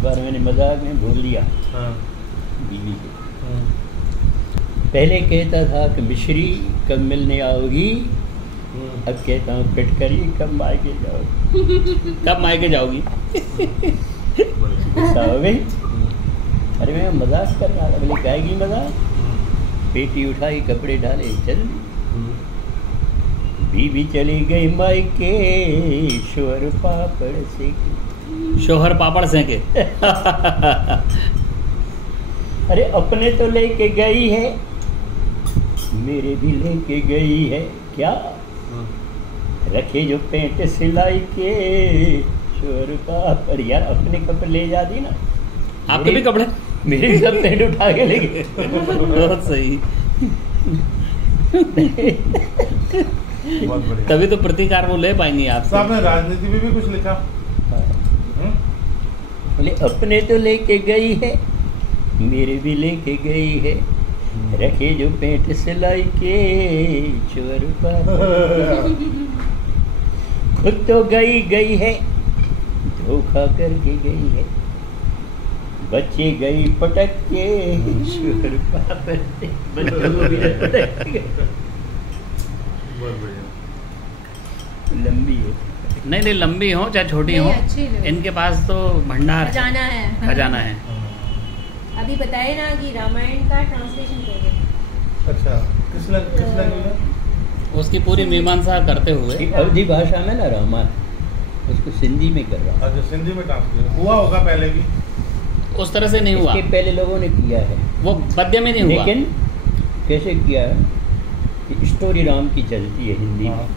एक बार मैंने मजाक में बोल दिया बीवी से। पहले कहता था कि मिश्री कब मिलने आओगी, अब कहता हूँ फिटकरी कब मायके जाओगी। कब मायके जाओगी? गुस्सा हो गई। अरे मैं मजाक कर रहा था। बोले गाएगी मजाक? पेटी उठाई, कपड़े डाले, चल बीवी चली गई मायके, शोहर पापड़ सेके। शोहर पापड़ सेके। अरे अपने तो लेके गई है, मेरे भी लेके गई है क्या? रखे जो पेंट सिलाई के, शोहर पापड़। यार अपने कपड़े ले जाती ना, आपके भी कपड़े? मेरे भी सब पेंट उठा के ले गए। बहुत सही। बहुत बढ़िया। तभी तो प्रतिकार वो ले पाएंगे आप। आपने राजनीति में भी कुछ लिखा? बोले अपने तो लेके गई है, मेरे भी लेके गई है, रखे जो पेंट सिलाई के, चोर खुद तो गई है, धोखा करके गई है, बच्चे गई पटक के, चोर बच्चों को भी पटक के। बहुत बढ़िया। लंबी है। नहीं लंबी हो चाहे छोटी हो, इनके पास तो भंडार खजाना है। खजाना है। अभी बताए ना कि रामायण का ट्रांसलेशन करेंगे। अच्छा, किस लैंग्वेज में? उसकी पूरी मीमांसा करते हुए अवधी भाषा में ना रामायण, उसको सिंधी में कर रहा हूँ। अच्छा, सिंधी में ट्रांसलेशन हुआ होगा पहले भी? उस तरह से नहीं हुआ, इसके पहले लोगों ने किया है, वो पद्य में नहीं हुआ। लेकिन कैसे किया है? स्टोरी राम की चलती है हिंदी में।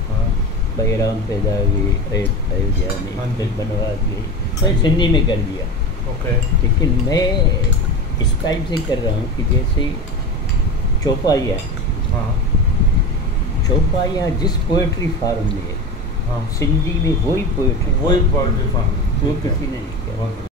भाई राम पैदा हुए अयोध्या में, फिर बनवास गई, तो हिंदी में कर दिया। ओके। लेकिन मैं इस टाइप से कर रहा हूँ कि जैसे चौपाइयाँ, चौपाइयाँ जिस पोएट्री फॉर्म में है, सिंधी में वही पोएट्री फॉर्म वो किसी ने नहीं किया।